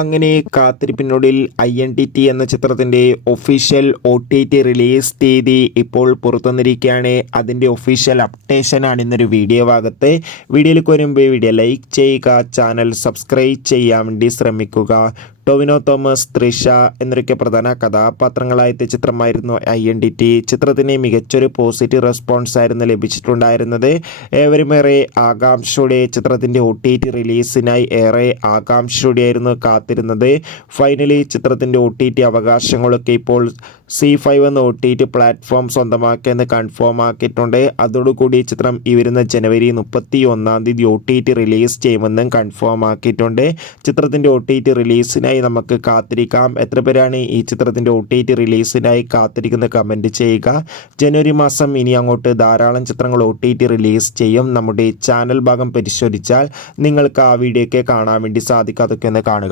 അങ്ങനെ കാത്തിരിപ്പിനൊടുവിൽ INTT എന്ന ചിത്രത്തിൻ്റെ ഒഫീഷ്യൽ OTT റിലീസ് തീയതി ഇപ്പോൾ പുറത്തുവന്നിരിക്കുകയാണ്. അതിൻ്റെ ഒഫീഷ്യൽ അപ്ഡേഷനാണ് ഇന്നൊരു വീഡിയോ ഭാഗത്ത്. വീഡിയോയിലേക്ക് വരുമ്പോൾ വീഡിയോ ലൈക്ക് ചെയ്യുക, ചാനൽ സബ്സ്ക്രൈബ് ചെയ്യാൻ വേണ്ടി ശ്രമിക്കുക. ടൊവിനോ തോമസ്, തൃഷ എന്നൊക്കെ പ്രധാന കഥാപാത്രങ്ങളായ ചിത്രമായിരുന്നു INTT. ചിത്രത്തിന് മികച്ചൊരു പോസിറ്റീവ് റെസ്പോൺസ് ആയിരുന്നു ലഭിച്ചിട്ടുണ്ടായിരുന്നത്. ഏവരുമേറെ ആകാംക്ഷയോടെ ചിത്രത്തിൻ്റെ OTT റിലീസിനായി ഏറെ ആകാംക്ഷയോടെയായിരുന്നു കാത്തിരുന്നത്. ഫൈനലി ചിത്രത്തിൻ്റെ OTT അവകാശങ്ങളൊക്കെ ഇപ്പോൾ C5 എന്ന OTT പ്ലാറ്റ്ഫോം സ്വന്തമാക്കിയെന്ന് കൺഫേം ആക്കിയിട്ടുണ്ട്. അതോടുകൂടി ചിത്രം ഈ വരുന്ന ജനുവരി 31 തീയതി OTT റിലീസ് ചെയ്യുമെന്നും കൺഫേം ആക്കിയിട്ടുണ്ട്. ചിത്രത്തിൻ്റെ OTT റിലീസിനായി നമുക്ക് കാത്തിരിക്കാം. എത്ര പേരാണ് ഈ ചിത്രത്തിൻ്റെ OTT റിലീസിനായി കാത്തിരിക്കുന്ന കമൻറ്റ് ചെയ്യുക. ജനുവരി മാസം ഇനി അങ്ങോട്ട് ധാരാളം ചിത്രങ്ങൾ OTT റിലീസ് ചെയ്യും. നമ്മുടെ ചാനൽ ഭാഗം പരിശോധിച്ചാൽ നിങ്ങൾക്ക് ആ വീഡിയോ ഒക്കെ കാണാൻ വേണ്ടി സാധിക്കും. അതൊക്കെ ഒന്ന് കാണുക.